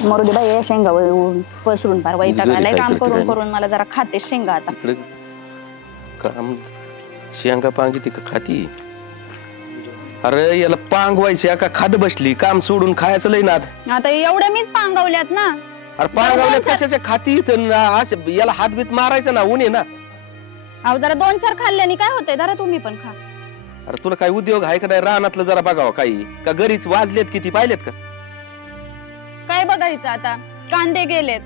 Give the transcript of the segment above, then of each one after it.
मरू दे बाई शेंगा पसरून पार वैताग आलाय काम करून करून मला जरा खाते शेंगा आता काम शेंगा पांगी ती का खाती अरे याला पांगवायची का खाद बसली काम सोडून खायचं लय नाद आता एवढ्या मीच पांगवल्यात ना अरे पांगवल्यात कशाच्या खाती याला हात बीत मारायचं ना ऊन आहे ना अहो जरा 2-4 खाल्ल्याने काय होतंय जरा तुम्ही पण खा अरे तुला काय उद्योग आहे का नाही रानातलं जरा बघावं काही का घरीच वाजलेत किती पाहिलेत का काय बघायचं आता कांदे गेलेत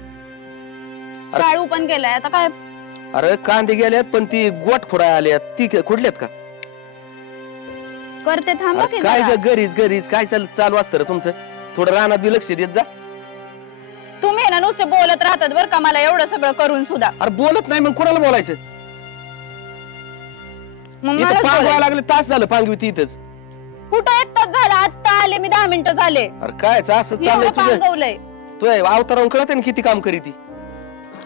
शाळू पण गेलाय आता काय अरे कांदे गेल्यात पण ती गोट खुडाय आल्यात ती खुडल्यात का करते थांबा की काय घरीच काय चालू असतं रे तुमचं थोडं रानात बी लक्ष देत जा तुम्ही ना नुसते बोलत राहतात बरं का मला एवढं सगळं करून सुद्धा अरे बोलत नाही मग कोणाला बोलायचं पांगवायला लागले तास झालं पांगवी ती इथंच कुठं 1 तास झाला आता आले मी 10 मिनिटं झाले अरे काय असं चाललंय पांगवलंय तू अवतारावून कळते ना किती काम करी ती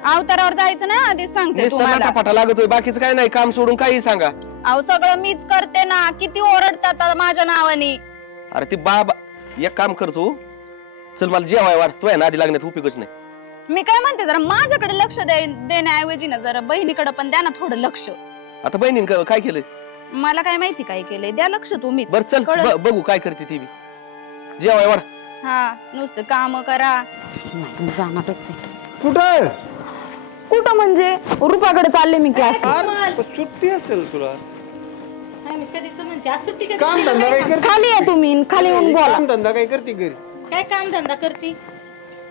अवतारावर जायचं ना आधीच सांगते तुम्हाला फाटा लागतोय बाकीचं काय नाही काम सोडून काही सांगा अहो सगळं मीच करते ना किती ओरडतात माझ्या नावाने अरे ती बाबा एक काम करतो चल मला जेवाय वाट तू आहे ना आधी लागण्यात उपयोगच नाही मी काय म्हणते जरा माझ्याकडे लक्ष देण्याऐवजी ना जरा बहिणीकडे पण द्या ना थोडं लक्ष आता बहिणीने काय केलं मला काय माहिती काय केलंय द्या लक्ष तुम्ही बर चल बघू काय करते ती बी जेवाय वाट हा नुसतं काम करा जाणारच कुठं कुठं म्हणजे रुपाकडे चालले मी क्लास सुट्टी असेल तुला कधीच म्हणते आज सुट्टीच्या काम धंदा काय करते खाली आहे तुम्ही खाली येऊन बोला काम धंदा काय करते घरी काय काम धंदा करती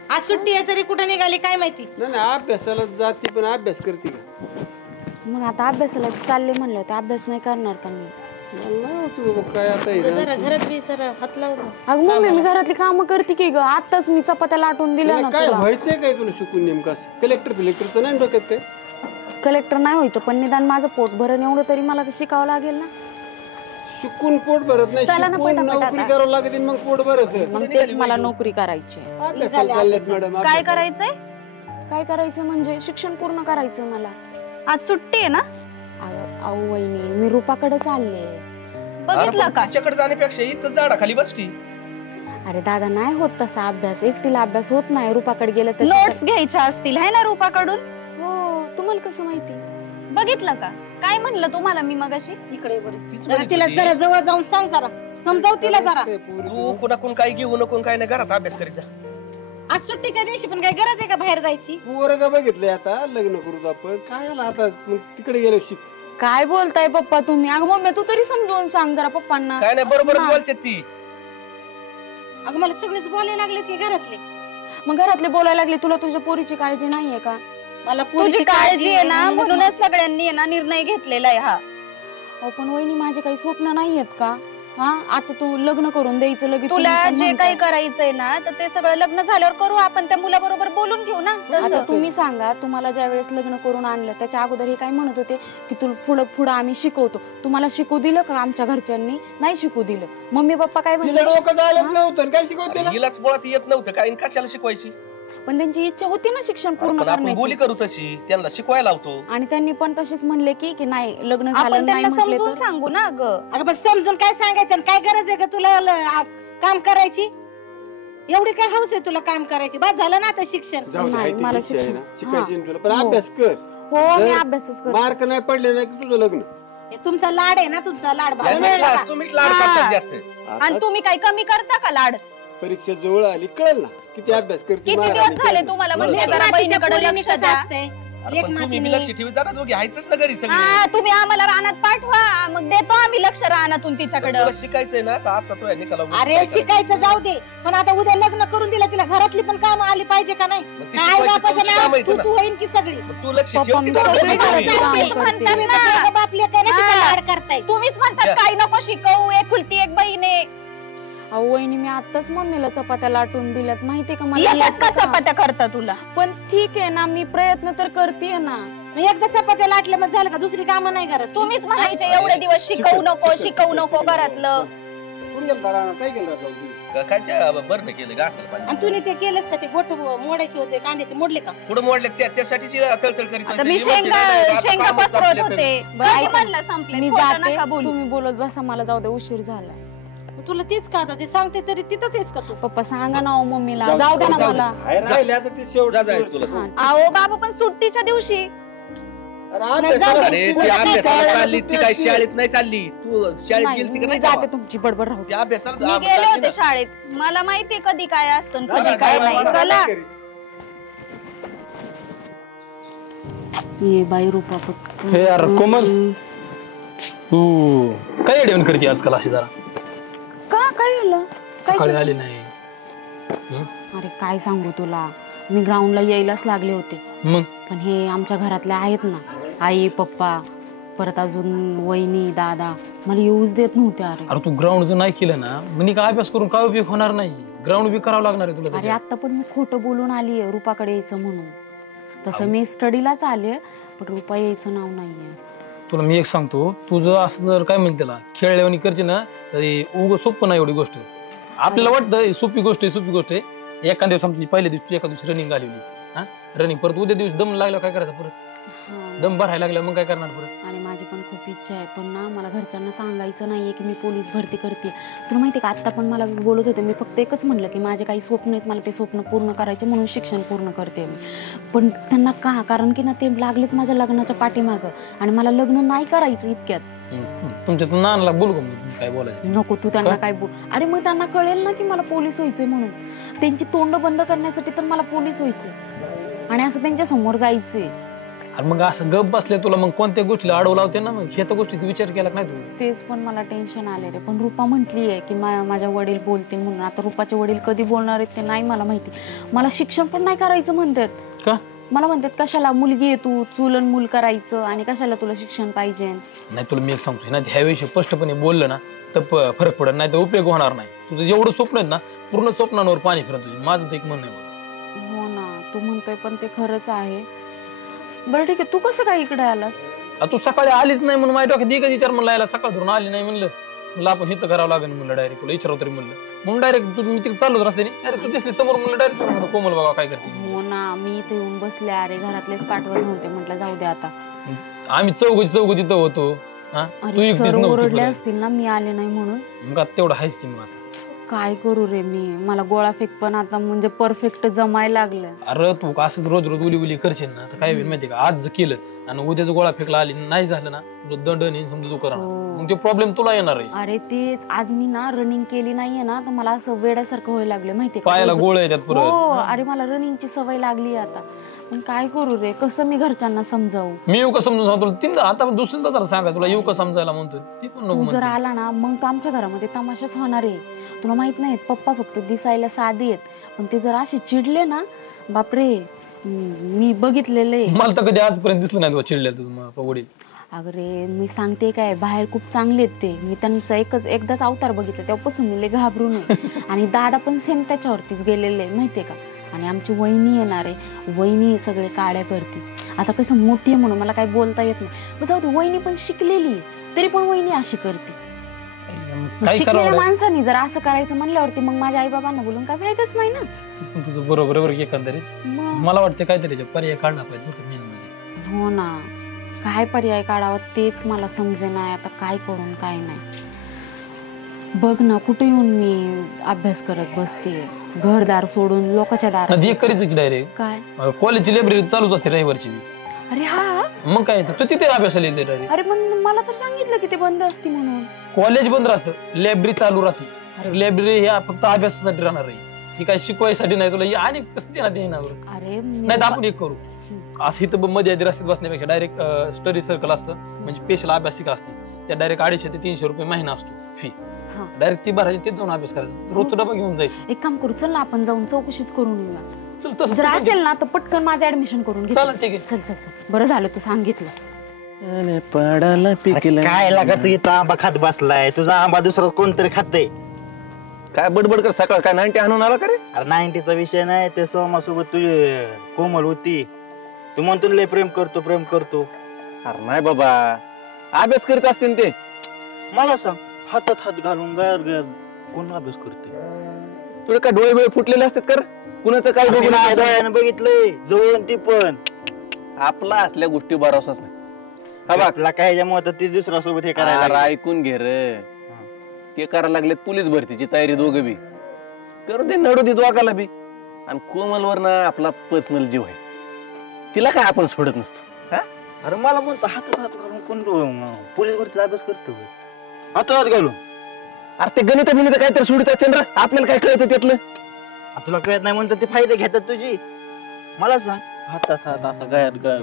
आज सुट्टी आहे तरी कुठे निघाली काय माहिती नाही अभ्यासाला जाते पण अभ्यास करते का मग आता अभ्यासाला चालले म्हणलं तर अभ्यास नाही करणार का मी तू काय आता जरा घरात बी जरा हात लावू अगं मम्मी मी घरातली कामं करते की ग आताच मी चपात्या लाटून दिल्या ना काय तुला व्हायचंय काय तुला शिकून नेमकं असं कलेक्टर नाही डोक्यात काय कलेक्टर नाही व्हायचं पण निदान माझं पोट भरण एवढं तरी मला शिकावं लागेल ना शिकून पोट भरत नाही चला ना शिकून पटापट नोकरी आता. करावं लागते मग पोट भरत मग तेच मला नोकरी करायची आहे. अभ्यासाला चाललेत मॅडम काय करायचंय काय करायचं म्हणजे शिक्षण पूर्ण करायचं मला आज सुट्टी आहे ना अहो वहिनी मी रुपाकडे चालले बघितलं का तिच्याकडे जाण्यापेक्षा इथं झाडा खाली बस की अरे दादा नाही होत तसा अभ्यास एकटीला अभ्यास होत नाही रुपाकडे गेलं तर नोट्स घ्यायच्या असतील है ना रुपाकडून हो तुम्हाला कसं माहिती बघितलं का काय म्हणलं तुम्हाला मी मगाशी इकडे बरं तिला जरा जवळ जाऊन सांग जरा समजाव तिला जरा तू कुणाकडून काय घेऊ नको काय नाही घरात अभ्यास करीत जा आज सुट्टीच्या दिवशी पण काय गरज आहे का बाहेर जायची पोरं बघितलंय आता लग्न करू आपण काय झालं आता मग तिकडे गेलो शिक काय बोलताय पप्पा तुम्ही अगं मम्मी तू तरी समजून सांग जरा पप्पांना काय नाही बरोबरच बोलते ती अगं मला सगळेच बोलायला लागले की घरातले मग घरातले बोलायला लागले तुला तुझ्या पोरीची काळजी नाहीये का मला तुझी काळजी आहे ना म्हणूनच सगळ्यांनी ना निर्णय घेतलेला आहे हा पण वहिनी माझे काही स्वप्न नाहीयेत का हा आता तू लग्न करून द्यायचं लगेच तुला जे काही करायचंय ना तर ते सगळं लग्न झाल्यावर करू आपण त्या मुलाबरोबर बोलून घेऊ ना आता तुम्ही सांगा तुम्हाला ज्या वेळेस लग्न करून आणलं त्याच्या अगोदर हे काय म्हणत होते की तू पुढं आम्ही शिकवतो तुम्हाला शिकू दिलं का आमच्या घरच्यांनी नाही शिकू दिलं मम्मी पप्पा काय तिला डोकं चालत नव्हतं काय शिकवते हिलाच मुळात येत नव्हतं काय कशाला शिकवायची पण त्यांची इच्छा होती ना शिक्षण पूर्ण आपण करण्याची बोली करू तशी त्यांना शिकवायला लावतो आणि त्यांनी पण तसेच म्हणले की नाही लग्न झालं नाही म्हटले तर सांगू ना अगं बस समजून काय सांगायचं काय गरज आहे का तुला काम करायची एवढी काय हौस आहे तुला काम करायची बस झालं ना आता शिक्षण मला शिकायची तुला पण अभ्यास कर हो मी अभ्यासच करते मार्क नाही पडले नाही की तुझं लग्न तुमचा लाड आहे ना तुमचा लाड तुम्हीच लाड करता जास्त आणि तुम्ही काय कमी करता का लाड परीक्षा जवळ आली कळलं ना किती अभ्यास करते किती दिवस झाले तुम्हाला म्हणजे जरा बहिणीकडे लक्ष द्या तुम्ही लक्ष ठेवी जरा दोघी आहेतच ना घरी सगळे हा तुम्ही आम्हाला रानात पाठवा मग देतो आम्ही लक्ष रानातून तिच्याकडे शिकायचंय ना आता तो निकाला अरे शिकायचं जाऊ दे पण आता उद्या लग्न करून दिलं तिला घरातली पण काम आली पाहिजे का नाही आई बापाचं नाव तू होईन की सगळी तू लक्ष ठेव की बापले काय नाही लाड करताय तुम्हीच म्हणतात काही नको शिकवू एकुलती एक बहिणी अहो वहिनी मी आताच मम्मीला चपात्या लाटून दिल्यात माहितीये का मला चपात्या करता तुला पण ठीक आहे ना मी प्रयत्न तर करतेय ना एकदा चपात्या लाटल्या मग झालं का दुसरी कामं नाही करत तुम्हीच म्हणायचे एवढे दिवस शिकवू नको घरातलं काय केलं बरं केलं का असं आणि तुम्ही ते केलंच का ते गोट मोडायचे होते कांद्याचे मोडले का पुढे मोडले त्यासाठी तळतळ करीत मी शेंगा पसरवत होते संपले मी जाते तुम्ही बोलत बसा मला जाऊ दे उशीर झाला तुला तीच का आता जे सांगते तरी तिथंच आहेस का तू? पप्पा सांगा ना मम्मीला, जाऊ द्या ना मला. राहिले आता ते शेवट अहो बाबा पण सुट्टीच्या दिवशी नाही, जाऊ दे. अरे ती तुला काय अभ्यासाला कळलं? चालली, ती काय शाळेत नाही चालली. तू शाळेत नाही, गेलती का मी नाही जाते, तेव्हा? तुमची बडबड राहू ती दे. अभ्यासाला मी गेले होते शाळेत, मला माहितीये कधी काय असतं आणि कधी काय नाही. चला ये बाई रूपा हे यार कोमल, तू काय एडवण करते आजकाल अशी जरा? का काय झालं? काय सकाळी केलं? आली नाही. अरे काय सांगू तुला, मी ग्राउंडला यायलाच लागले होते, मग पण हे आमच्या घरातले आहेत ना, आई पप्पा परत अजून वहिनी दादा मला येऊच देत नव्हते. अरे तू ग्राउंड जर नाही केलं ना, म्हणजे काय अभ्यास करून काय उपयोग होणार नाही. ग्राउंड बी करावं लागणार आहे तुला अरे त्याच्यात. आता पण मी खोटं बोलून आली आहे रूपाकडे यायचं म्हणून. तसं मी स्टडीलाच आले, पण रूपा यायचं नाव नाहीये. तुला मी एक सांगतो, तुझं असं जर काय म्हणते त्याला खेळल्यावानी करते ना, तरी उग सोपं नाही एवढी गोष्ट. आपल्याला वाटतं सोपी गोष्ट आहे, सोपी गोष्ट आहे. एका दिवस आमची पहिल्या दिवशी एका दिवशी रनिंग आली होती, रनिंग परत उद्या दिवस दम लागल्यावर काय करायचं, परत हा. दम भरायला लागला मग काय करणार परत. आणि माझी पण खूप इच्छा आहे, पण ना मला घरच्यांना सांगायचं नाहीये की मी पोलीस भरती करते. तुला माहिती का, आता पण मला बोलत होते, मी फक्त एकच म्हणलं की माझे काही स्वप्न आहेत, मला ते स्वप्न पूर्ण करायचे म्हणून शिक्षण पूर्ण करते मी. पण त्यांना का, कारण की ना ते लागलेत माझ्या लग्नाच्या पाठीमागं आणि मला लग्न नाही करायचं इतक्यात. तुमच्या नानाला बोलू का मग काय बोलायचं? नको तू त्यांना काय बोल. अरे मग त्यांना कळेल ना की मला पोलीस व्हायचंय म्हणून. त्यांची तोंड बंद करण्यासाठी तर मला पोलीस व्हायचंय आणि असं त्यांच्या समोर जायचंय. अरे मग असं गप बसले तुला मग कोणत्या गोष्टीला अडवला होते ना, मग ह्या गोष्टीचा विचार केला नाही तू? तेच पण मला टेन्शन आले रे. पण रूपा म्हटली आहे की माझ्या वडील बोलतील म्हणून. आता रूपाचे वडील कधी बोलणार आहेत ते नाही मला माहिती. मला शिक्षण पण नाही करायचं म्हणतात. का? मला म्हणतात कशाला, मुलगी आहे तू, चुलन मूल करायचं आणि कशाला तुला शिक्षण पाहिजे. नाही तुला मी एक सांगतो ना, ह्याविषयी स्पष्टपणे बोललं ना तर फरक पडत नाही, तर उपयोग होणार नाही. तुझं जेवढं स्वप्न आहेत ना, पूर्ण स्वप्नांवर पाणी फिरत तुझी. माझं तर एक म्हणणं आहे. हो ना, तू म्हणतोय पण ते खरंच आहे. बरं ठीक आहे, तू कसं काय इकडे आलास? तू सकाळी आलीच नाही म्हणून माझ्या डोक्यात एकच विचार म्हणला, याला सकाळ धरून आली नाही म्हणलं आपण हिथं करावं लागेल म्हणलं. डायरेक्ट तुला विचारावं तरी म्हणून डायरेक्ट मी तिकडे चाललो रस्त्याने, अरे तू दिसली समोर म्हणलं डायरेक्ट कोमल बाबा काय करते. हो ना, मी इथे येऊन बसले. अरे घरातलेच पाठवत नव्हते, म्हटलं जाऊ दे आता. आम्ही चौघी तिथं होतो. तू अरे एकटीच सर ओरडले नव्हती. असतील ना मी आले नाही म्हणून. मग आता तेवढं आहेच की. मग आता काय करू रे मी, मला गोळा फेक पण आता म्हणजे परफेक्ट जमायला लागलं. अरे तू असं रोज रोज उली करशील ना तर काय होईल माहिती का, आज जर केलं आणि उद्याच गोळा फेकला आली नाही झालं ना, तुझं दंड नाही समजा तू करा, मग ते प्रॉब्लेम तुला येणार आहे. अरे तेच, आज मी ना रनिंग केली नाहीये ना, तर मला असं वेड्यासारखं व्हायला लागलं माहितीये का. पायाला गोळ येतात परत. हो, अरे मला रनिंगची सवय लागली आता. पण काय करू रे, कसं मी घरच्यांना समजावू. मी येऊ का समजून सांगतो तीन, आता दुसऱ्यांदा जरा सांगा तुला येऊ का समजायला म्हणतोय, ती पण नको तू जर म्हणते. आला ना, मग तर आमच्या घरामध्ये तमाशाच होणार आहे. तुला माहित नाही, पप्पा फक्त दिसायला साधी आहेत, पण ते जर असे चिडले ना, बापरे, मी बघितलेले. मला तर कधी आजपर्यंत दिसलं नाही तुला चिडलेलं तुझं वडील. अगं रे, मी सांगते काय, बाहेर खूप चांगले आहेत ते. मी त्यांचा एकदाच अवतार बघितला, तेव्हापासून मी लय घाबरून आहे. आणि दादा पण सेम त्याच्यावरतीच गेलेले आहे माहितीये का. आणि आमची वहिनी येणार आहे, वहिनी सगळे काड्या करते. आता कसं मोठी आहे म्हणून मला काही बोलता येत नाही, पण जाऊ दे, वहिनी पण शिकलेली तरी पण वहिनी अशी करते. काय शिकलेल्या करावं माणसाने जर असं करायचं म्हणल्यावरती मग माझ्या आई बाबांना बोलून काय फायदाच नाही ना. तुझं बरोबर आहे एकंदरीत. मग मला वाटतं काहीतरी पर्याय काढला पाहिजे बरं का main म्हणजे. हो ना, काय पर्याय काढावा तेच मला समजे नाही आता, काय करून काय नाही. बघ ना, कुठे येऊन मी अभ्यास करत बसते, घरदार सोडून लोकांच्या दारात. एक करायचं की डायरेक्ट काय कॉलेजची लायब्ररी चालूच असते रविवारची. अरे हा, मग काय तू तिथे अभ्यासाला यायचं डायरेक्ट. अरे पण मला तर सांगितलं की ते बंद असते म्हणून. कॉलेज बंद राहतं, लायब्ररी चालू राहते. अरे लायब्ररी ह्या फक्त अभ्यासासाठी राहणार आहे, ही काय शिकवायसाठी नाही तुला. आणि कसं देणार ते येणार. अरे नाही तर आपण एक करू, असं इथं मध्ये आधी रस्त्यात बसण्यापेक्षा डायरेक्ट स्टडी सर्कल असतं, म्हणजे स्पेशल अभ्यासिका असते, त्या डायरेक्ट 250 ते 300 रुपये महिना असतो फी. डायरेक्ट ती भरायची, तेच जाऊन अभ्यास करायचा, रोजचा डबा घेऊन जायचं. एक काम करू, चल ना आपण जाऊन चौकशीच करून येऊया. चल तसं जर असेल ना तर पटकन माझं ऍडमिशन करून घे. चल ठीक आहे. चल चल चल, बरं झालं तू सांगितलं. काय लागत तू इथं आंबा खात बसलाय, तुझा आंबा दुसरं कोणतरी खातय. काय बडबड कर, सकाळ काय 90 आणून आला का रे? अरे 90चा विषय नाही, ते सोमासोबत तुझी कोमल होती, तू म्हणतो लय प्रेम करतो. अरे नाही बाबा, अभ्यास करीत असतील ते. मला सांग, हातात हात घालून गायर कोण अभ्यास करते? तुला काय डोळे बिळे फुटलेले असतात कर, कुणाचं काय बघून डोळ्यानं बघितलंय जवळून ती पण. आपला असल्या गोष्टी भरोसाच नाही. हा बघ, आपला काय ह्याच्यामुळे ती दुसऱ्या सोबत हे करायला अरे लागली. ऐकून घे रे, ते करायला लागलेत पोलीस भरतीची तयारी दोघं बी. करू दे नडू दे दोघाला बी. आणि कोमलवर ना आपला पर्सनल जीव आहे, तिला काय आपण सोडत नसतो. अरे मला म्हणतो हातात हात घालून कोण पोलीस भरतीचा अभ्यास करतो हातात हात घालून. अरे ते गणित बिनित काहीतरी सोडतात चंद्र, आपल्याला काय कळतं त्यातलं. तुला कळत नाही म्हणतात ते फायदे घेतात तुझी. मला सांग हातात हात असा गळ्यात गळ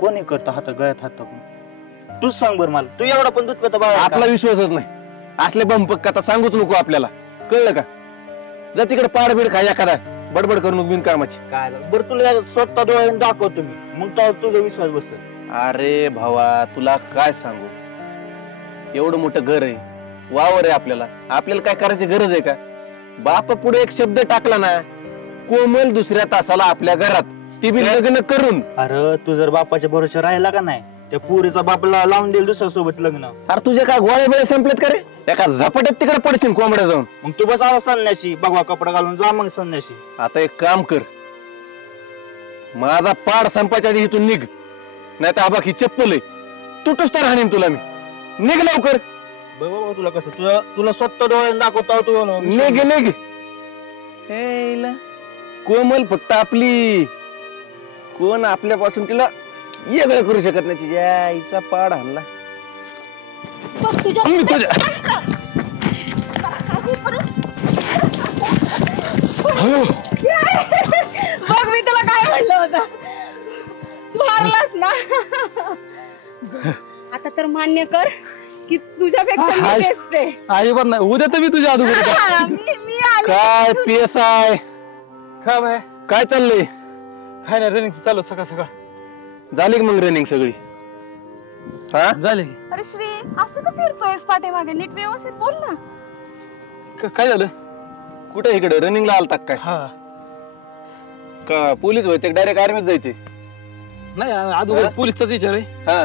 कोणी करतो हातात गळ्यात हात टाकून? तूच सांग बरं मला. तू एवढा पण दूध पिता बघा. आपला विश्वासच नाही. असले बंपक कथा सांगूच नको आपल्याला, कळलं का? जा तिकडे पाडबीड खा एखादा, बडबड करू नको बिनकामाची. काय बरं तुला स्वतः डोळ्याने दाखवतो मी, मग तर तुझा विश्वास बसेल. अरे भावा तुला काय सांगू, एवढं मोठं घर आहे, वावर आहे आपल्याला काय करायची गरज आहे का? बाप पुढे एक शब्द टाकला ना, कोमल दुसऱ्या तासाला आपल्या घरात, ती बी लग्न करून. अरे तू जर बापाच्या भरोश्यावर राहिला का नाही, त्या पुरीचा बापला लावून देईल दुसऱ्या सोबत लग्न. अरे तुझे काय गोळे बिळे संपलेत का रे? एका झपाट्यात तिकडे पडशील कोंबड्या जाऊन. मग तू बस आला संन्याशी, बघवा कपडा घालून जा मग संन्याशी. आता एक काम कर, माझा पाड संपायच्या आधी इथून निघ, नाही तर आबाक ही चप्पल आहे, तुटूच तर हाणीन तुला मी. निघ लवकर. बघ तुला कसं तुला स्वतः डोळ्याने दाखवतो तू. निघ निघ. कोमल फक्त आपली, कोण आपल्यापासून तिला वेगळं करू शकत नाही. तिच्या आईचा पाड हाणला. बघ मी तुला काय म्हणलं होतं, तू हारलास ना. आता तर मान्य कर की तुझ्यापेक्षा मी बेस्ट आहे. अजिबात नाही, उद्या तर मी तुझ्या अगोदर. मी आले. काय पीएस आहे? काय बाय काय चाललंय? काय नाही, रनिंग चालू सकाळ सकाळ. झाली की मग रनिंग सगळी? हा झाली. अरे श्री असं का फिरतोयस पाठीमागे? नीट व्यवस्थित बोल ना. काय झालं? कुठे इकडे रनिंगला आलता काय? हा का पोलीस व्हायचे डायरेक्ट आर्मीत जायचे? नाही अगोदर पोलीसचाच विचार आहे. हा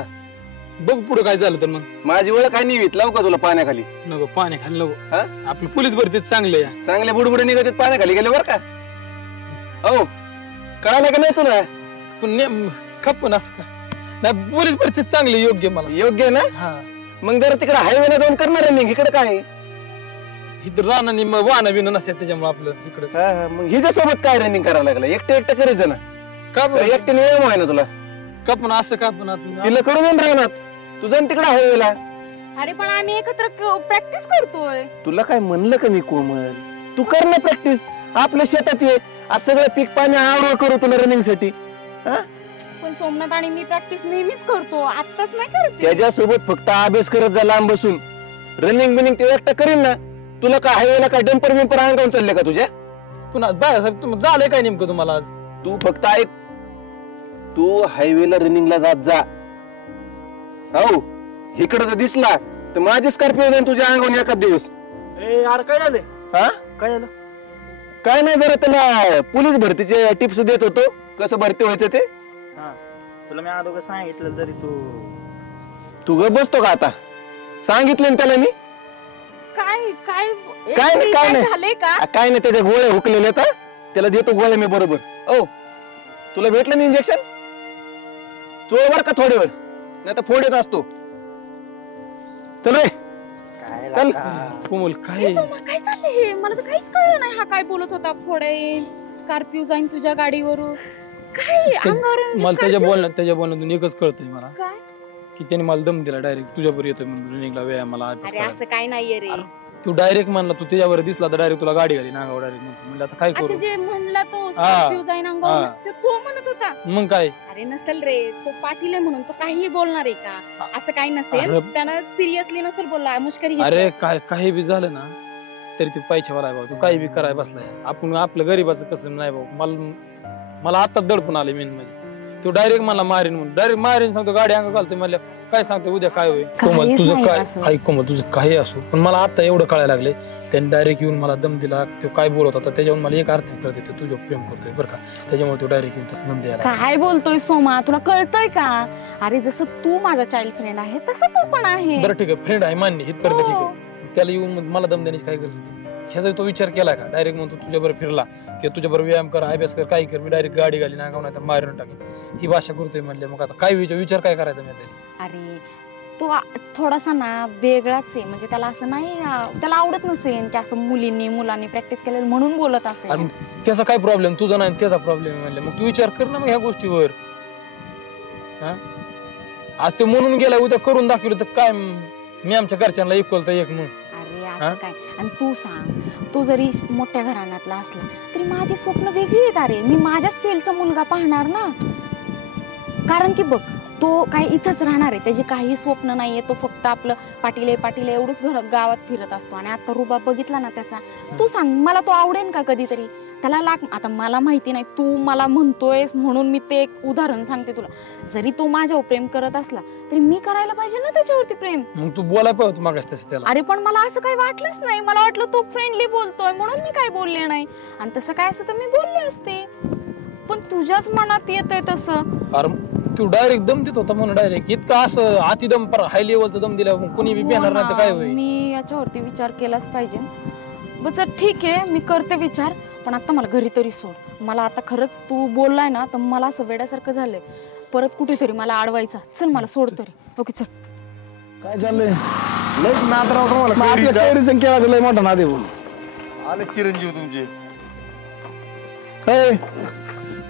बघ पुढे काय झालं तर मग. माझी ओळख काय नाही लावू का तुला पाण्याखाली? नको पाण्याखाली नको. हा आपली पोलीस भरती चांगले आहे. चांगल्या बुडबुडे निघत पाण्याखाली गेले बर का? हो कळालं का नाही तुला? पण खप्पन असं का नाही, पोलीस भरती चांगली योग्य मला. योग्य आहे ना? हा मग जरा तिकडे हायवेला जाऊन करणार रनिंग, इकडे काय आहे? इथं रानानी वाहन बिन नसतात त्याच्यामुळे आपलं इकडे. मग हिच्यासोबत काय रनिंग करायला लागला? एकटं करायचं ना का बरं? एकट्याने व्यायाम आहे ना तुला? का पण असं का पण आता तिला करून येऊन राहणार तू जाऊन तिकडे हायवेला. अरे पण आम्ही एकत्र प्रॅक्टिस करतोय. तुला काय म्हणलं का मी कोमल, तू कर ना प्रॅक्टिस. आपल्या शेतात ये, आज सगळं पीक पाणी आडवं करू तुला रनिंग साठी. पण सोमनाथ आणि मी प्रॅक्टिस नेहमीच करतो, आत्ताच नाही करते. त्याच्यासोबत फक्त अभ्यास करत जा लांब बसून. रनिंग बिनिंग ते एकटं करीन ना. तुला काय हायवेला काय डंपर बिंपर अंगावून चालले का तुझ्या? पुन्हा बाळासाहेब तुम्ही झालंय काय नेमकं तुम्हाला आज? तू फक्त ऐक, तू हायवेला रनिंगला जात जा. हो इकडे जर दिसला तर माझी स्कॉर्पिओ जाईन तुझ्या अंगावून एखाद दिवस. यार काय झालं? हा काय झालं? काय नाही, जरा त्याला पोलीस भरतीचे टिप्स देत होतो, कसं भरती व्हायचं ते. तुला मी अगोदर सांगितलं तरी तू ग बसतो का आता? सांगितलं ना त्याला मी. काय काय काय नाही, काय नाही. झालंय का? काय नाही, त्याच्या गोळ्या हुकलेल्या तर त्याला देतो गोळ्या मी बरोबर. ओ तुला भेटलं ना इंजेक्शन? चोळवर का थोडे वेळ, नाही तर फोड येत असतो. चल रे चल. कोमल काय हे सोमा, काय चाललंय हे? मला तर काहीच कळलं नाही. हा काय बोलत होता? फोडेन स्कॉर्पिओ जाईन तुझ्या गाडीवरून, काय अंगावरून? मला त्याच्या बोलण्यातून एकच कळतंय मला काय की त्याने मला दम दिला डायरेक्ट तुझ्यावर येतोय म्हणून रनिंगला व्यायामाला अभ्यास अरे करायला. असं काय नाहीये रे. तू डायरेक्ट म्हणला, तू त्याच्यावर दिसला तर डायरेक्ट तुला गाडी घाली नागाव डायरेक्ट म्हणलं आता काय अच्छा करू? जे म्हणला तो स्कॉर्पिओ जाईन अंगावरून, ते तो म्हणत होता. मग काय? अरे नसेल रे, तो पाटील आहे म्हणून तो काहीही बोलणार आहे का? असं काही नसेल, अरे- त्यानं सिरियसली नसेल बोलला, मुश्करी घेतली अरे असेल. काय काही बी झालं ना तरी तू पैशावर आहे भाऊ. तू काही बी करायला बसलाय. आपण आपलं गरीबाचं कसं नाही भाऊ. मला आता दडपून आले मेन म्हणजे. तो डायरेक्ट मला मारीन म्हणून डायरेक्ट मारीन सांगतो, गाडी अंग घालतोय म्हणल्या काय सांगतो उद्या काय होईल. कोमल काहीच तुझं नाही काय असं. ऐक कोमल तुझं काही असो, पण मला आता एवढं कळायला लागले त्यांनी डायरेक्ट येऊन मला दम दिला. तो काय बोलत होता त्याच्यावर मला एक अर्थ कळते, तो तुझं प्रेम करतोय बरं का, त्याच्यामुळे तो डायरेक्ट येऊन तसं दम द्यायला. काय बोलतोय सोमा, तुला कळतंय का? अरे जसं तू माझा चाइल्ड फ्रेंड आहे तसं तू पण आहे. बरं ठीक आहे, फ्रेंड आहे मान्य इथपर्यंत ठीक हो. आहे. त्याला येऊन मला दम देण्याची काय गरज होती? ह्याचा तो विचार केला का? डायरेक्ट म्हणतो तुझ्याबरोबर फिरला किंवा तुझ्याबरोबर व्यायाम कर, अभ्यास कर, काही कर, मी डायरेक्ट गाडी घाली नागाव नाही तर मारून टाकेन ही भाषा करतोय म्हणले. मग आता काय विचार काय करायचा मी? अरे थोडासा ना वेगळाच आहे, म्हणजे त्याला असं नाही त्याला आवडत नसेल की असं मुलांनी प्रॅक्टिस केलेलं म्हणून बोलत असेल. आणि त्याचा काय प्रॉब्लेम, तुझा नाही त्याचा प्रॉब्लेम म्हणलं, मग तू विचार कर ना मग ह्या गोष्टीवर. आज ते म्हणून गेला, उद्या करून दाखवलं तर काय मी आमच्या घरच्यांना इक्वल तर एक म्हणून. अरे असं काय, आणि तू सांग, तू जरी मोठ्या घराण्यातला असला तरी माझी स्वप्न वेगळी आहेत. अरे मी माझ्याच फील्डचा मुलगा पाहणार ना, कारण की बघ तो काय इथंच राहणार आहे, त्याची काही स्वप्न नाहीये, तो फक्त आपलं पाटील एवढंच गावात फिरत असतो. आणि आता रुबाब बघितला ना त्याचा, तू सांग मला तो आवडेल का कधीतरी? त्याला आता मला माहिती नाही, तू मला म्हणतोयस म्हणून मी ते एक उदाहरण सांगते तुला. जरी तो माझ्यावर प्रेम करत असला तरी मी करायला पाहिजे ना त्याच्यावरती प्रेम. मग तू बोलाय पाहिजे मागास तसं त्याला. अरे पण मला असं काही वाटलंच नाही, मला वाटलं तो फ्रेंडली बोलतोय म्हणून मी काही बोलले नाही, आणि तसं काय असतं तर मी बोलले असते, पण तुझ्याच मनात येतंय तसं. अरे तू डायरेक्ट दम देत होता म्हणून, डायरेक्ट इतका असं अति दम, हाय लेवलचा दम दिला, कोणी बी येणार नाही तर काय होईल. मी याच्यावरती विचार केलाच पाहिजे. बस ठीक आहे, मी करते विचार, पण आता मला घरी तरी सोड. मला आता खरंच तू बोललाय ना तर मला असं वेड्यासारखं झालंय, परत कुठेतरी मला अडवायचा. चल मला सोड तरी. ओके चल. काय चाललंय? लय नादराव तुम्हाला आपल्या कैरीचं केला लय मोठा नादे बोल. आले चिरंजीव तुमचे. काय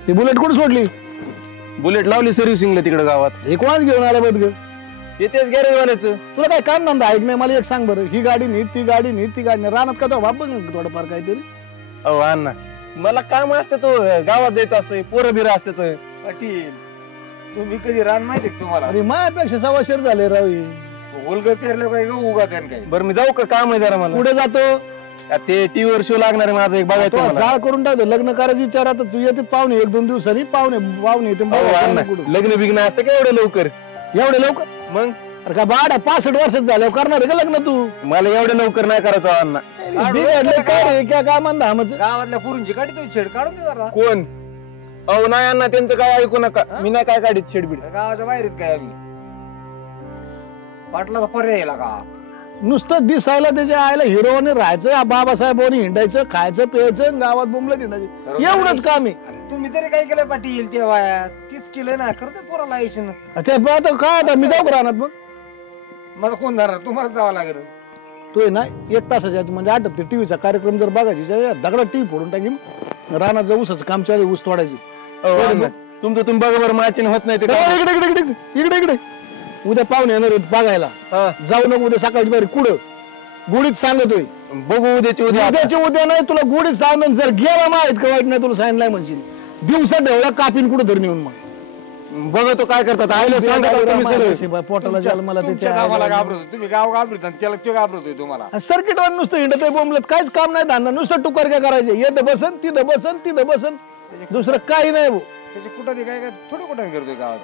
ती बुलेट कुठे सोडली? बुलेट लावली सर्व्हिसिंगला तिकडे गावात. हे कोणाच घेऊन आला बघ? येतेच गॅरेजवाल्याचं. तुला काय काम धंदा ऐक नाही? मला एक सांग बरं, ही गाडी नीट, ती गाडी नीट, ती गाडी नाही, रानात का तो बाप बघ थोडंफार काहीतरी. अहो अण्णा, मला काम असतं, तो गावात जायचं असतं, पोरं बिरं असतं. पाटील तुम्ही कधी रान माहिती तुम्हाला? अरे माझ्यापेक्षा 1.25 झाले रावी. उलग पेरले काय उगा त्यान काय? बरं मी जाऊ का? काम आहे जरा मला. पुढे जातो ते टीव्हीवर शो लागणार आहे माझं, एक बघायचं मला. जाळ करून टाकतो. लग्न करायची विचार आता तू येते पाहुणे 1-2 दिवसांनी पाहुणे येते. लग्न बिग्न असतं का एवढं लवकर? एवढे लवकर? मग अरे का बाड 65 वर्षात झाल्यावर करणार आहे का लग्न तू? मला एवढं लवकर नाही करायचं अण्णा. बिघडले काय रे? क्या काम धामाचं? गावातल्या पुरूंची काढी तुम्ही छेड काढून दे जरा. कोण? अहो नाही अण्णा, त्यांचं काय ऐकू नका. मी नाही काय काढीत छेडबीड. गावाच्या बाहेर काय आम्ही पाटलाचा पर्याय का? नुसतं दिसायला त्याच्या आईला हिरोने राहायचं, बाबासाहेबांनी हिंडायचं, खायचं प्यायचं, गावात बोंबलत हिंडायचं, एवढंच काम आहे. तुम्ही तरी काय केलं पाटील त्या वयात? तीच केलं ना. करतो पोराला आयुष्य. ते आता काय आता मी जाऊ का राहणार? मग मला कोण धरणार? तुम्हाला जावं लागेल. तो आहे ना 1 तासाच्या म्हणजे आटपते. टीव्हीचा कार्यक्रम जर बघायची दगडात टीव्ही फोडून टाकीन, रानात जाऊ ऊसाचं काम चालू, ऊस तोडायचं. तुमचं तुम्ही बघा बरं, माचिन होत नाही ते. इकडे उद्या पाहुणे येणार आहेत बघायला. जाऊ नको उद्या सकाळची बाहेर. कुठं? गुढीत सांगतोय. बघू उद्याची उद्या नाही, तुला गुढीत सांग. जर गेला माहित का वाईट नाही तुला सांगितलंय म्हणशील. दिवसा ढवळा कापीन कुठं धरून येऊन. मग बघतो काय करतात. आईला सांगा पोटाला जाल मला गावाला घाबरतो तुम्ही. गाव घाबरतो त्याला तो घाबरतोय तुम्हाला. सर्किट वर नुसतं हिंडत बोंबलत, काहीच काम नाही धंदा, नुसतं टुकार काय करायचे. येतं बसन तिथं बसन दुसरं काही नाही भाऊ. त्याचे कुठं काय काय थोडं कुठं करतोय गावात.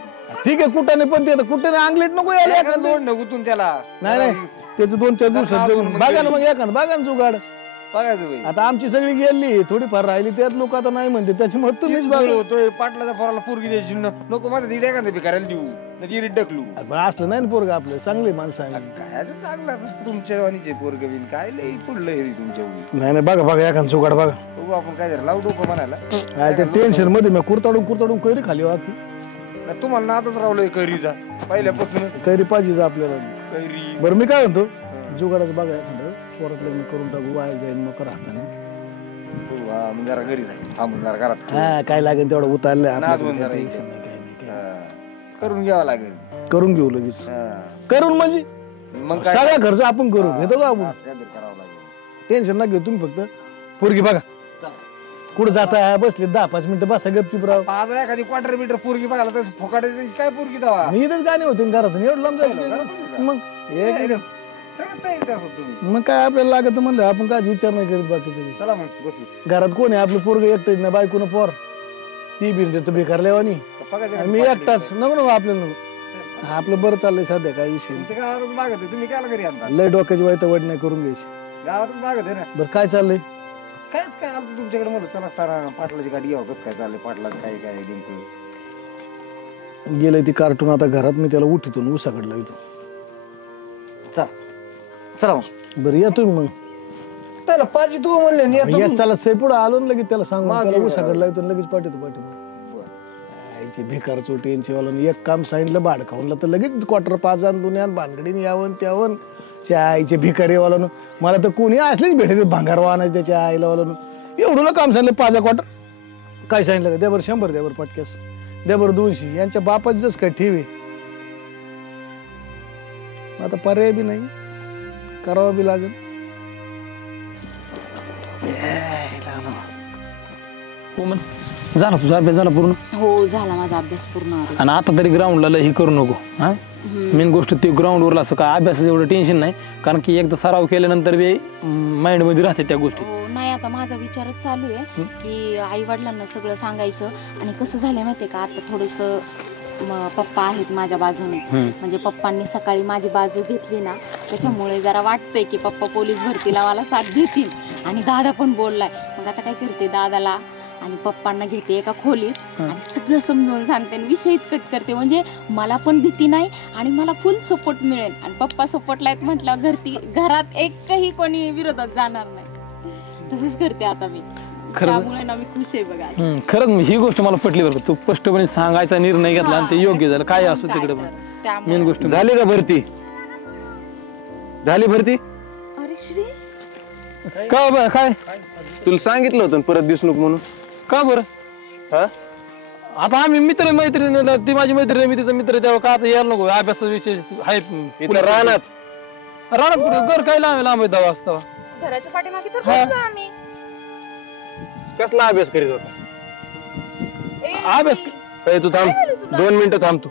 ठीक आहे कुठं नाही, पण ते कुठे नाही अंगलीट नको यायला. नगुतून त्याला नाही त्याचं 2-4 दिवसात जाऊन बघा ना. मग एखादं बघा ना जुगाड. बघायचं आता आमची सगळी गेली, थोडीफार राहिली, त्यात लोक आता नाही म्हणते, त्याच्यामुळे तुम्हीच बघा. होतोय पाटलाच्या पोराला पोरगी द्यायची नको माझं दीड एखादं भिकाऱ्याला देऊ नाही ढकलू. असलं नाही ना पोरग आपलं, चांगली माणसं आहे. काय चांगलं तुमच्या वाणीचे पोरग बिन काय लई पुढलं हे तुमच्या नाही बघा एखादं जुगाड बघा. बघू आपण काय झालं लावू डोकं म्हणायला. त्या टेन्शन मध्ये मी कुरताडून कैरी खाली होती. तुम्हाला नादच रावलोय कैरीचा पहिल्यापासून. कैरी पाहिजे आपल्याला कैरी. बरं मी काय म्हणतो, जुगाडाचं बघा एखादं, पोरात लग्न करून टाकू, वाया जाईल मग राहताना. जरा घरी थांबून जरा घरात हा काय लागेल तेवढं उतारलं करून घ्यावं लागेल. करून घेऊ लगेच. करून म्हणजे मग सगळा खर्च आपण करू घेतो का आपण. करावं लागेल. टेन्शन ना घेऊ तुम्ही, फक्त पोरगी बघा. कुठं जाता बसले 10-5 मिनिटं बसा गपचूप राव. आज एखादी क्वार्टर मीटर पोरगी बघायला तर फोकाट काय पोरगी दावा. मी इथेच गाणी होते घरातून, एवढं लांब जायचं मग. मग काय आपल्याला लागत म्हणलं आपण काय विचार नाही करीत बाकीचे. चला मग बसू. घरात कोण आहे? आपलं पोरग एकटंच नाही, बायकोनं पोर ती बिन देतो बेकारल्यावानी. मी एकटाच नको आपल्याला नको. आपलं बरं चाललंय सध्या, काय विषय गावातच मागत आहे. तुम्ही काय घरी आणता? लय डोक्याची वाईट वड नाही करून घ्यायची. गावातच मागत आहे ना. बरं काय चाललंय? कायच काय आलं तुमच्याकडे म्हणलं चला तारा पाटलाची गाडी यावं. कसं काय चाललंय पाटलाचं काय काय नेमकं? गेलंय ती कार्टून आता घरात, मी त्याला उठीतून उसाकडला येतो. चला मग. बरं या तुम्ही मग. त्याला पाहिजे तू म्हणले या चला पुढे आलो ना लगेच त्याला सांगू, त्याला उसाकडला येतो लगेच पाठवतो. आईची भिकार चोटी वाला एक काम सांगितलं भाड खाऊनला तर लगेच क्वार्टर 5 आण दुनियान भानगडीन यावन त्यावन त्या आईचे भिकारीवाला मला तर कोणी असलेच भेटते भांगारवा आणायचं त्याच्या आईला वाला एवढं काम सांगितलं 5 क्वार्टर काय सांगितलं का द्याबर 100 द्याबर पटक्यास द्याबर 200 यांच्या बापाचंच काय ठेवी आता पर्याय बी नाही करावा बी लागेल कोमल झाला तुझा अभ्यास झाला पूर्ण हो झाला माझा अभ्यास पूर्ण अरे. आणि आता तरी ग्राउंडला हे करू नको हा मेन गोष्ट ते ग्राउंडवर असं काय अभ्यासाचं एवढं टेन्शन नाही कारण की एकदा सराव केल्यानंतर बी माइंड मध्ये राहते त्या गोष्टी हो, नाही आता माझा विचारच चालू आहे की आई वडिलांना सगळं सांगायचं आणि कसं झालंय माहितीये का आता थोडस पप्पा आहेत माझ्या बाजूने म्हणजे पप्पांनी सकाळी माझी बाजू घेतली ना त्याच्यामुळे जरा वाटतंय की पप्पा पोलीस भरतीला मला साथ देतील आणि दादा पण बोललाय मग आता काय करते दादाला आणि पप्पांना घेते एका खोलीत आणि सगळं समजावून सांगते आणि विषयच कट करते म्हणजे मला पण भीती नाही आणि मला फुल सपोर्ट मिळेल आणि पप्पा सपोर्टला आहेत म्हटल्यावर घरात एकही कोणी विरोधात जाणार नाही तसंच करते आता मी त्यामुळे ना मी खुश आहे बघा खरंच ही गोष्ट मला पटली बरं तू स्पष्टपणे सांगायचा निर्णय घेतला आणि ते योग्य झालं काय असो तिकडे पण मेन गोष्ट झाली का भरती झाली भरती अरे श्री काय तुला सांगितलं होतं परत दिसणूक म्हणून का बरं हा आता आम्ही मित्र मैत्रिणी ती माझी मैत्रीण मी तिचा मित्र तेव्हा का आता यायला नको अभ्यासाचा विषय आहे इथं राहणार कुठे घर काय लांब आहे दवा असता घराच्या पाठीमागे तर बसलो आम्ही कसला अभ्यास करीत होता अभ्यास तू थांब 2 मिनिटं थांब तू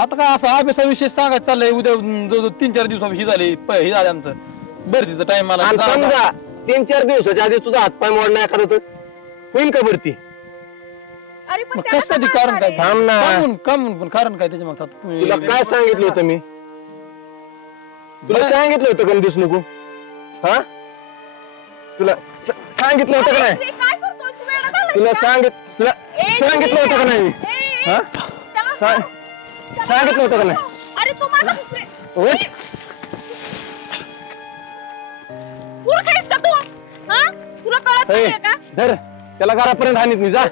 आता काय असं अभ्यासा विषय सांगायचं चाललंय उद्या जवळ 3-4 दिवसात ही झाली आमचं भरतीचा टाइम मला समजा 3-4 दिवसाच्या आधी तुझा हातपाय मोडला एखादा तर होईल का भरती कशासाठी कारण काय थांब ना कमून पण कारण काय त्याच्या मागचं तुला काय सांगितलं होतं मी तुला सांगितलं होतं का दिसू नको हा तुला सांगितलं होतं का नाही तुला सांगितलं होतं का नाही हा सांगितलं होतं का नाही धर त्याला घरापर्यंत हानीत नाही जा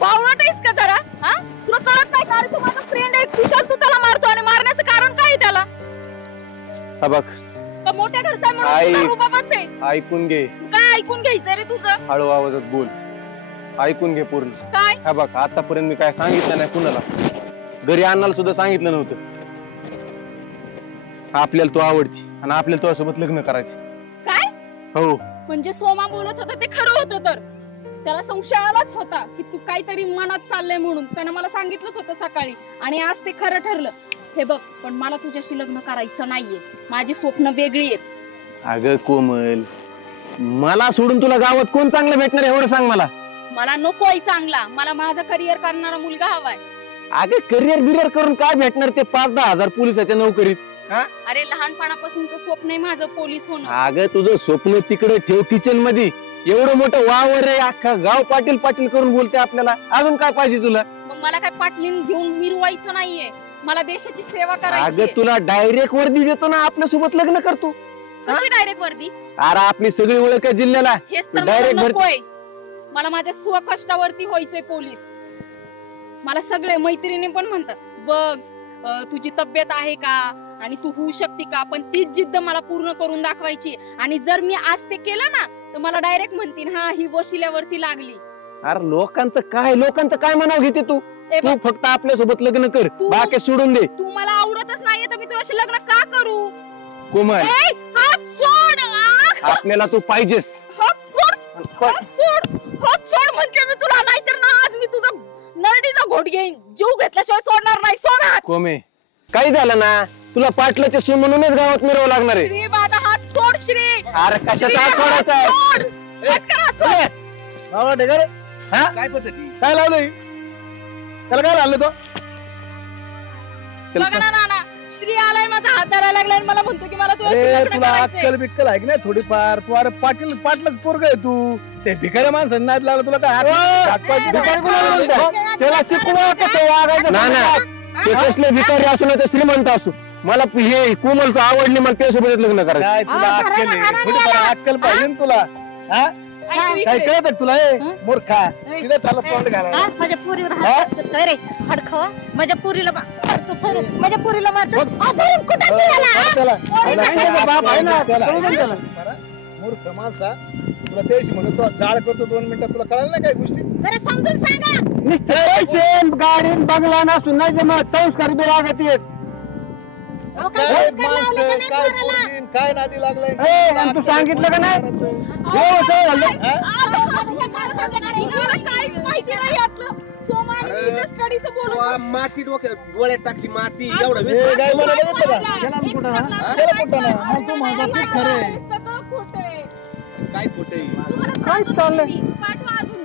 बावळट आहेस का जरा हा तुला कळत नाही का तू माझा फ्रेंड आहे कुशाल तू त्याला मारतो आणि मारण्याचं कारण काय त्याला हा बघ का मोठ्या घरचा म्हणून दारू बाबाच आहे ऐकून घे काय ऐकून घ्यायचं रे तुझं हळू आवाजात बोल ऐकून घे पूर्ण काय हा बघ आतापर्यंत मी काय सांगितलं नाही कुणाला घरी अण्णाला सुद्धा सांगितलं नव्हतं आपल्याला तू आवडती आणि आपल्याला तुझ्यासोबत लग्न करायचं काय हो म्हणजे सोमा बोलत होता ते खरं होतं तर त्याला संशय आलाच होता की तू काहीतरी मनात चाललंय म्हणून त्याने मला सांगितलंच होतं सकाळी आणि आज ते खरं ठरलं हे बघ पण मला तुझ्याशी लग्न करायचं नाहीये माझी स्वप्न वेगळी आहेत अगं कोमल मला सोडून तुला गावात कोण चांगलं भेटणार एवढं सांग मला नकोय चांगला मला माझा करिअर करणारा मुलगा हवाय अगं करिअर बिरियर करून काय भेटणार ते 5-10 हजार पोलिसाच्या नोकरीत अरे लहानपणापासूनच स्वप्न आहे माझं पोलीस होणं अगं तुझं स्वप्न तिकडे ठेव किचन मध्ये एवढं मोठं वावर आहे अख्खा गाव पाटील पाटील करून बोलते आपल्याला अजून काय पाहिजे तुला मग मला काय पाटलीन घेऊन मिरवायचं नाहीये मला देशाची सेवा करायची अगं तुला डायरेक्ट वर्दी देतो ना आपल्या सोबत लग्न करतो कशी डायरेक्ट वर्दी अरे आपली सगळी ओळख आहे जिल्ह्याला हेच तर मला नकोय मला माझ्या स्वकष्टावरती व्हायचंय पोलीस मला सगळे मैत्रिणी पण म्हणतात बघ तुझी तब्येत आहे का आणि तू होऊ शकते का पण तीच जिद्द मला पूर्ण करून दाखवायची आणि जर मी आज ते केलं ना तर मला डायरेक्ट म्हणतील हा ही वशिल्यावरती लागली अरे लोकांचं काय म्हणावं घेते तू तू फक्त आपल्या सोबत लग्न कर बाकी सोडून दे तू मला आवडतच नाहीये तर मी तुझ्याशी लग्न का करू कोमल हात सोड आपल्याला तू पाहिजेस हात सोड म्हणजे मी तुला नाहीतर ना आज मी तुझा नरडीचा घोट घेईन जीव घेतल्याशिवाय सोडणार नाही सोड कोमे काही झालं ना तुला पाटलाचे सून म्हणूनच गावात मिरवावं लागणार आहे श्री माझा हात सोड श्री अरे कशाचा हात सोडायचा काय पद्धती काय लावलंय त्याला काय लावलं तो बघा ना नाना श्री आलाय माझा हात धरायला लागलाय आणि मला म्हणतो की मला तुला अक्कल बिटकल आहे की नाही थोडीफार तू अरे पाटलाच पोरग आहे तू ते भिकारी माणसं नाद लागलं तुला काय त्याला शिकवा कसं वागायचं ना ते कसले भिकारी असू ना ते श्रीमंत असू मला हे कोमलचं आवडली मला त्यासोबत लग्न करायचं तुला अक्कल आहे थोडीफार अक्कल पाहिजे तुला हा ऐकू काय इकडे. कळत तुला मूर्खा तिथे चालत तोंड घालायला. माझ्या पुरीवर हात करतोस काय रे हडखवा माझ्या पुरीला मारतोस होय रे? माझ्या पुरीला मारतोस अधरून कुठं गेला हा? त्याला पोरीला त्याला बाप आहे ना त्याला. हा? त्याला. मूर्ख माणसा तुला तेच म्हणतो तुला जाळ करतो 2 मिनिटात तुला कळालं ना काही गोष्टी जरा समजून सांगा गाडी बंगला नसून नाही जमत संस्कार बी लागत येत अहो, काय काय संस्कार लावले का माणसं नाही काय पोराला? पोरगी, काय नादी लागलाय आणि तू सांगितलं का नाही? काहीच माहिती नाही यातलं. सोमा आणि मी ते स्टडीचं बोलत माती डोळ्यात टाकली माती एवढं हे काय म्हणा बघितलं का त्याला कुठं ना? त्याला कुठं ना? मला तू म्हणतो तेच खरं आहे. सगळं खोटंय. काय खोटं तुम्हाला काय सांगतो चाललंय? मी. पाठवा अजून.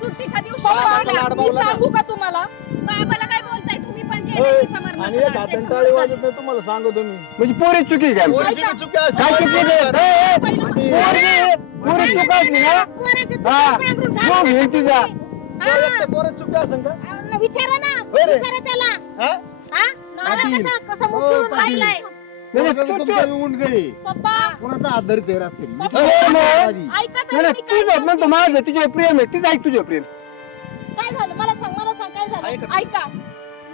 सुट्टीच्या दिवशी बाबाचा मला. लाड मी बावला ना. सांगू का तुम्हाला बाबाला काय बोलताय तुम्ही पण होय. केलं तिचा मर्म आणि एक हाताने टाळी वाजत नाही तुम्हाला सांगतो मी म्हणजे पोरी चुकी काय पोरीची बी चुकी असते. काय चुकी आहे? पोरी चुकायची ना पोराच्या हा. चुकीचं पांघरून मग घालायचं हे तिचा. तुम्ही. पोरं एकटं पोरं चुकी असेल का अहो, विचारा ना होय रे. विचारा त्याला हा? हा? नवरा कसा मुख फिरून राहिलाय पप्पा कोणाचा आदर ते रस्ते ऐका तरी मी काय तुझं म्हणतो सांगते. माझं तुझे प्रेम आहे तीच ऐक तुझे प्रेम काय झालं मला सांग काय झालं ऐका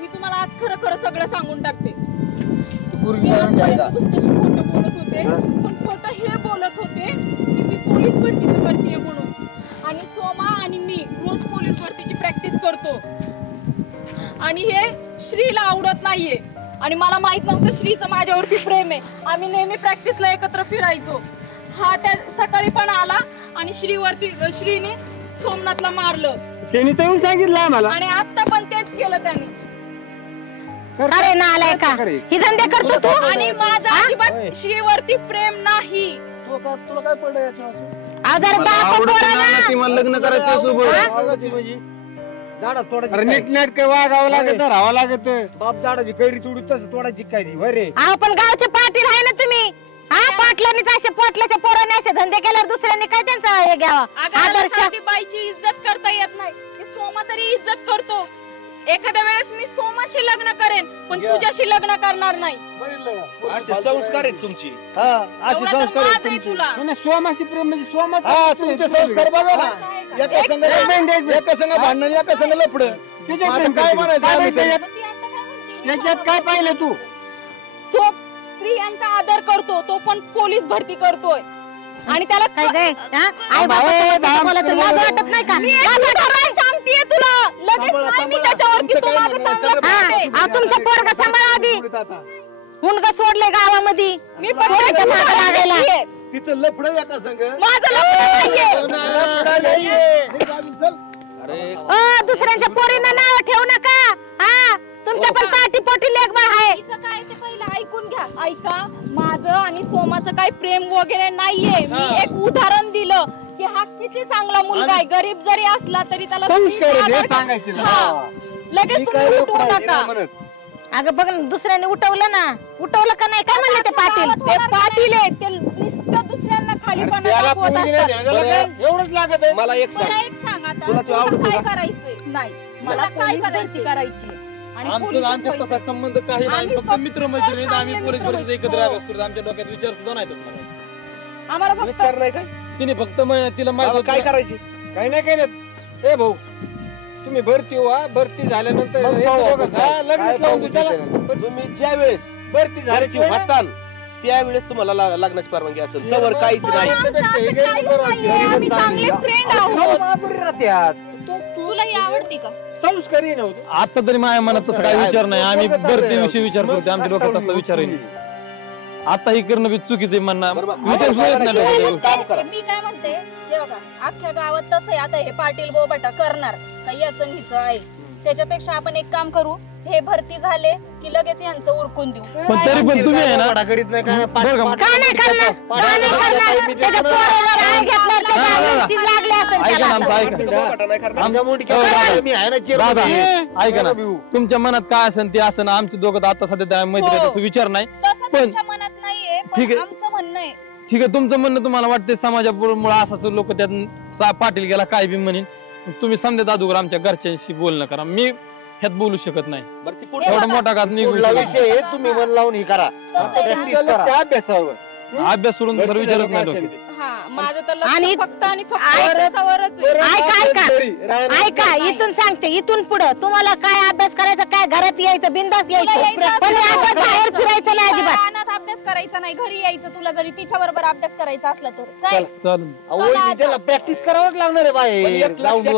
मी तुम्हाला आज खरं खरं सगळं सांगून टाकते पोरगी मी करायची आहे का? आजपर्यंत तुमच्याशी खोटं बोलत होते पण खोटं हे बोलत होते की मी पोलीस भरतीचं करते म्हणून आणि सोमा आणि मी रोज पोलीस भरतीची प्रॅक्टिस करतो आणि हे श्रीला आवडत नाहीये आणि मला माहित नव्हतं श्रीचं माझ्यावरती प्रेम आहे आम्ही नेहमी प्रॅक्टिसला एकत्र फिरायचो हा त्या सकाळी पण आला आणि श्रीने सोमनाथला मारलं त्यांनी तर येऊन सांगितलं आम्हाला आणि आता पण तेच केलं त्याने अरे ना आलाय का ही धंदे करतो तू आणि माझं अजिबात श्रीवरती प्रेम नाही तुला काय पडलं याच्यावर आजार बाप पोराला ती मला लग्न करायचं सोबत अरे नीट नाटक वागावं लागत राहावं लागत बाप झाडाची कैरी तोडून तसं तोडायची काय ती वय रे अहो पण गावचे पाटील आहे ना तुम्ही हा पाटलांनी असे पोटल्याच्या पोराने असे धंदे केल्यावर दुसऱ्यांनी काय त्यांचा हे घ्यावा आदर्श आदर्श बाईची इज्जत करता येत नाही हे सोमा तरी इज्जत करतो एखाद्या वेळेस मी सोमाशी लग्न करेन पण तुझ्याशी लग्न करणार नाही बघितलं का? असे संस्कार आहेत तुमची हा असे एवढं तर संस्कार आहेत लाज आहे तुमचे. तुला सोमाशी प्रेम म्हणजे सोमाच हा तुमचे संस्कार बघा ना एका संघ एका संघ भांडण एका संघ लफड काय म्हणायचं आम्ही तरी? पण ती आता काय म्हणते? याच्यात काय पाहिलं तू तो स्त्रियांचा आदर करतो तो पण पोलीस भरती करतोय आणि त्याला काय काय आई बाबा तुला लाज वाटत नाही का सांगतेय तुला लगेच सांभाळा, नाही मी सांभाळा. त्याच्यावरती तुमचं तो काय माझा म्हणणं आहे? चांगला चला, friend आहे. तुमचा पोरगा सांभाळा आधी पुढे आता. मुलगा सोडले गावामध्ये मी पण पोराच्या मागं लागायला. नाहीये. तिचं लफड एका संघ माझं लग्न नाहीये. लफडं नाहीये. चल. दुसऱ्यांच्या पोरींना नाव ठेवू नका हा तुमच्या पण पाठी पोटी लेखबा आहे तिचं काय ते पहिलं ऐकून घ्या ऐका माझं आणि सोमाचं काही प्रेम वगैरे नाहीये मी एक उदाहरण दिलं की हा किती चांगला मुलगा आहे गरीब जरी असला तरी त्याला संस्कार आहे, तुम्ही हे आदर- सांगायचं ना. हा. लगेच तुम्ही उठवू नका अगं बघ ना, दुसऱ्याने उठवलं ना उठवलं का नाही काय म्हणले ते पाटील ते पाटील आहेत ते नुसतं दुसऱ्यांना खाली त्याला पोरगी नाही देणार का? एवढंच लागत आहे मला एक सांग एक सांग आता तुला तो तुला आवडतो काय का? करायचंय नाही मला काय करायची आणि पोलीसच आमच्या तसा व्हायचंय. संबंध काही नाही आम्ही फक्त फक्त मित्र मैत्रिणी आम्ही चांगले पोलीस मित्र भरतीत एकत्र मैत्रिणी. अभ्यास करतो आमच्या डोक्यात विचार सुद्धा नाही तसला. आम्हाला फक्त विचार नाही काय तिने फक्त तिला बाबा, माहिती काय करायची काही नाही केलं ए भाऊ तुम्ही भरती व्हा भरती झाल्यानंतर मग हे पाहू आपण दोघं, हा, काय लग्नच लावून देऊ त्याला. तुम्ही ज्या वेळेस भरती घरची झाल्याची होताल त्यावेळेस तुम्हाला लग्नाची परवानगी असेल तवर काहीच पण नाही आमचं असं काहीच नाहीये. आम्ही चांगले फ्रेंड आहोत तुला ही आवडती का संस्कारी नव्हतं आता तरी माझ्या मनात तसं काही विचार नाही आम्ही भरतीविषयी विचार करतो आमच्या डोक्यात तसला विचार येईल आता ही करणं बी चुकीचं आहे म्हणणं बरोबर. विचार सुद्धा येत नाही डोक्यात. काम करा. मी काय म्हणते हे बघा अख्ख्या गावात तसं आहे आता हे पाटील बोबाटा करणार काही याचं हिचं आहे त्याच्यापेक्षा आपण एक काम करू हे भरती झाले की लगेच यांचं उरकून देऊ पण तरी पण तुम्ही आहे ना वडा करीत नाही काय बरं का? का नाही करणार का नाही करणार त्याच्या पोराला राग घेतल्यावर त्याच्या हा, हा, हा. आईची लागली असेल ऐका त्याला ना आमचं ऐका बोबाटा नाही करणार. आमच्या मुंडी हो, दादा. मी आहे ना दादा चिरमुंडी. ऐका ना तुमच्या मनात काय असेल ते असं ना आमच्या दोघं आता सध्या त्या मैत्री हो. तसं विचार नाही तसं पण- तुमच्या मनात नाहीये ठीक पण आहे. आमचं म्हणणं आहे ठीक आहे तुमचं म्हणणं तुम्हाला वाटते समाजामुळे असं लोक त्यात पाटील गेला काय बी म्हणेन तुम्ही समजा दादूगर आमच्या घरच्यांशी बोलणं करा मी ह्यात बोलू शकत नाही बरं ती हे पुढे एवढा बघा. मोठा घात निघू पुढला शकत विषय आहे, तुम्ही मन लावून हे करा कसं आहे ना? तुमचं लक्ष अभ्यासावर अभ्यास सोडून तर विचारत नाही डोक्यात. हा माझं तर आणि लक्ष फक्त आणि फक्त ऐक- अभ्यासावरच आहे. ऐका इथून सांगते इथून पुढं तुम्हाला काय अभ्यास करायचा काय घरात यायचं बिंदास तुला यायचं यायचं पण असेल आता तर बाहेर फिरायचं नाही अजिबात रानात अभ्यास करायचा नाही, घरी यायचं. तुला जरी तिच्या बरोबर अभ्यास करायचा असला तर काय चालेल. चला त्याला आता. प्रॅक्टिस करावंच लागणार आहे बाहेर ग्राउंड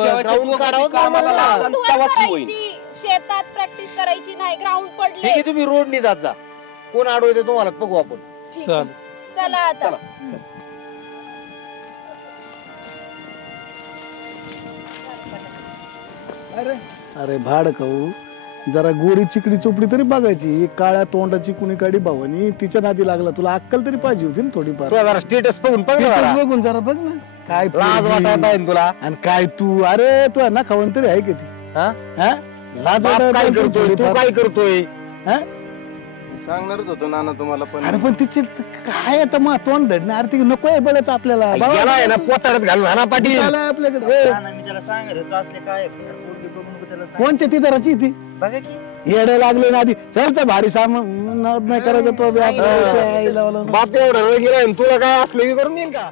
काढावंच लागणार आहे. धुवायला करायची, शेतात प्रॅक्टिस करायची नाही, ग्राउंड ठीक पडले. आहे तुम्ही रोडनी जात जा, कोण अडवते तुम्हाला बघू आपण. ठीक आहे. चालेल. चला आता. अरे भाड खाऊ जरा गोरी चिकडी चोपडी तरी बघायची. काळ्या तोंडाची कुणी काडी भावानी तिच्या नादी लागला. तुला अक्कल तरी पाहिजे होती ना थोडीफार. तुला जरा स्टेटस बघून बघ ना Status जरा. बघून जरा बघ ना काय लाज पोरगी. वाटायला पाहिजे तुला. आणि काय तू अरे तू ना खाऊन तरी आहे किती हा? हा? लाज बाप वाटायला काय पाहिजे करतोय तू थोडीफार. काय करतोय हा? सांगणारच होतो नाना तुम्हाला पण अरे पण तिचे काय आता मग तोंड धडणे आरती नको आहे बळच आपल्याला गेला आहे ना पोताळ्यात घालून हा ना पाटील. चालाय आपल्याकडे ए, मी त्याला सांगत होतो असले काय पोरगी बघू नको त्याला सांग. कोणच्या तिथं रची ती बघा की येडे लागले ना आधी चलचा भारी सामान नाही करायचं तो बी आता. बाप एवढा वेळ गेलाय आणि तुला काय असलं की करून देईल का